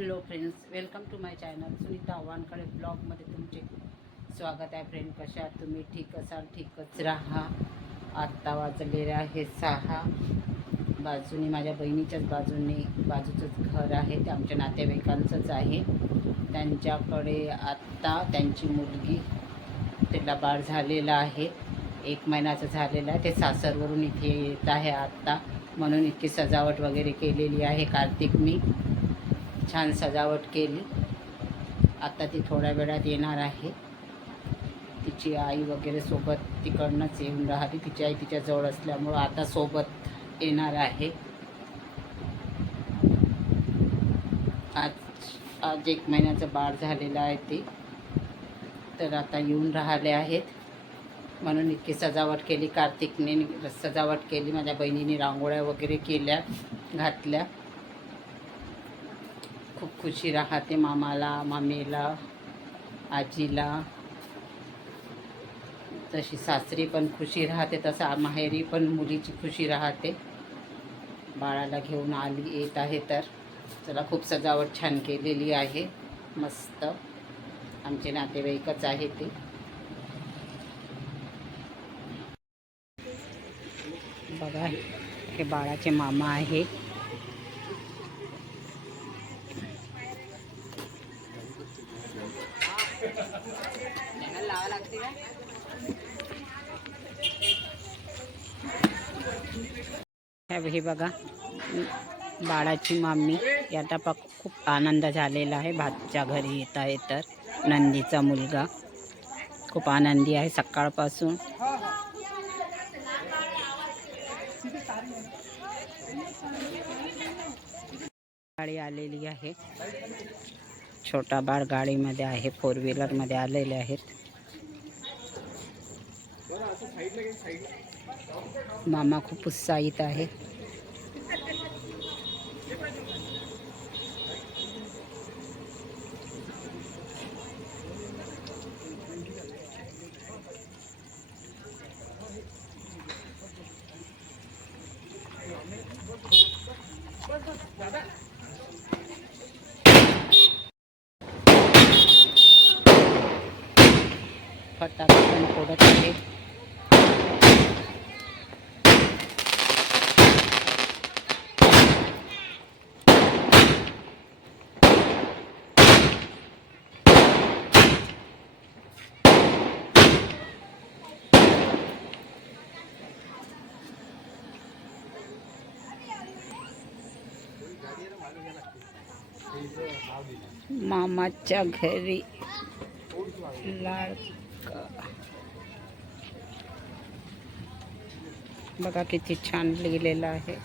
Hello friends, welcome to my channel. Sunita आव्हानकडे ब्लॉगमध्ये तुमचे स्वागत आहे. फ्रेंड, कशा आहात तुम्ही? ठीक असाल, ठीकच राहा. आत्ता वाजलेले आहे 6. बाजूने माझ्या बहिणीच्याच बाजूचंच घर आहे, ते आमच्या नातेवाईकांचंच आहे. त्यांच्याकडे आत्ता त्यांची मुलगी, त्याला बाळ झालेला आहे, 1 महिन्याचं झालेलं आहे. ते सासरवरून इथे येत आहे आत्ता, म्हणून इतकी सजावट वगैरे केलेली आहे. कार्तिकनी छान सजावट केली. आता ती थोड्या वेळात येणार आहे. तिची आई वगैरे सोबत तिकडनंच येऊन राहिली. तिची आई तिच्याजवळ असल्यामुळं आता सोबत येणार आहे. आज 1 महिन्याचं बाळ झालेलं आहे ते, तर आता येऊन राहिले आहेत, म्हणून इतकी सजावट केली. कार्तिकने सजावट केली, माझ्या बहिणीने रांगोळ्या वगैरे केल्या, घातल्या. खूप खुशी राहते मामाला, मामीला, आजीला. जशी सासरी पण खुशी राहते, तसं माहेरी पण मुलीची खुशी राहते. बाळाला घेऊन येत आहे. तर चला, खूप सजावट छान केलेली आहे, मस्त. आमचे नातेवाईकच आहे ते. बघा, हे बाळाचे मामा आहे. हे बघा, बाळाची मामी. याचा खूप आनंद झालेला आहे. भातच्या घरी येत आहे, तर नंदीचा मुलगा खूप आनंदी आहे सकाळपासून. गाडी आलेली आहे, छोटा बाळ गाडीमध्ये आहे, 4 व्हीलरमध्ये आलेले आहेत. मामा खूप उत्साहित आहे. फटाके पण फोडत आहे. मामाच्या घरी लाडका. बघा किती छान लिहिलेलं आहे.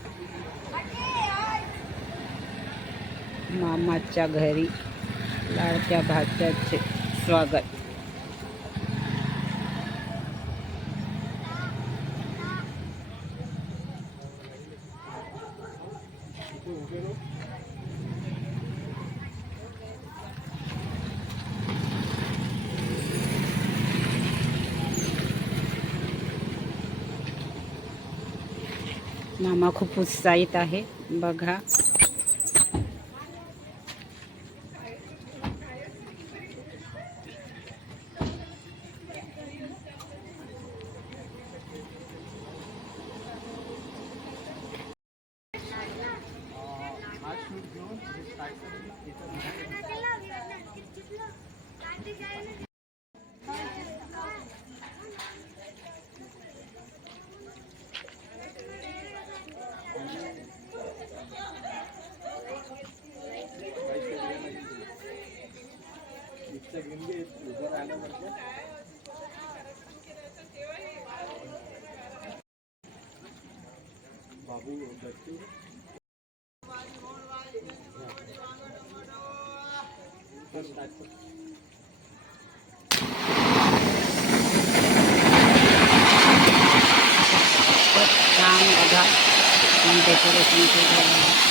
मामाच्या घरी लाडक्या भाच्याचे स्वागत. मामा खूप उत्साहित आहे. बघा, बाबू छान बघा, डेकोरेशन केलेलं आहे.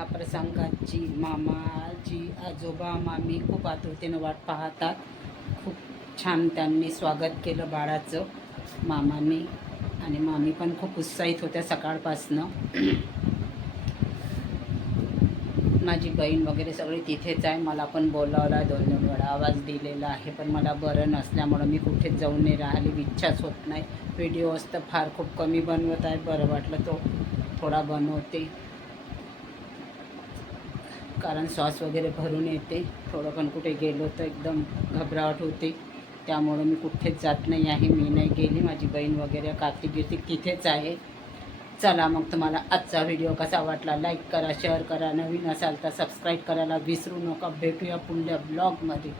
या प्रसंगाची मामाजी आजोबा मामी खूप आतुरतेनं वाट पाहतात. खूप छान त्यांनी स्वागत केलं बाळाचं मामांनी, आणि मामी पण खूप उत्साहित होत्या सकाळपासनं. माझी बहीण वगैरे सगळी तिथेच आहे. मला पण बोलावला, 2-2 वेळा आवाज दिलेला आहे, पण मला बरं नसल्यामुळं मी कुठेच जाऊन नाही राहिली. इच्छाच होत नाही. व्हिडिओज तर फार खूप कमी बनवत आहे. बरं वाटलं तो थोडा बनवते, कारण श्वास वगैरे भरून येते. थोडं पण कुठे गेलो तर एकदम घबराहट होते, त्यामुळं मी कुठेच जात नाही आहे. मी नाही गेली. माझी बहीण वगैरे कार्तिक तिथेच आहे. चला मग, तुम्हाला आजचा व्हिडिओ कसा वाटला लाईक करा, शेअर करा. नवीन असाल तर सबस्क्राईब करायला विसरू नका. भेटूया पुढल्या ब्लॉगमध्ये.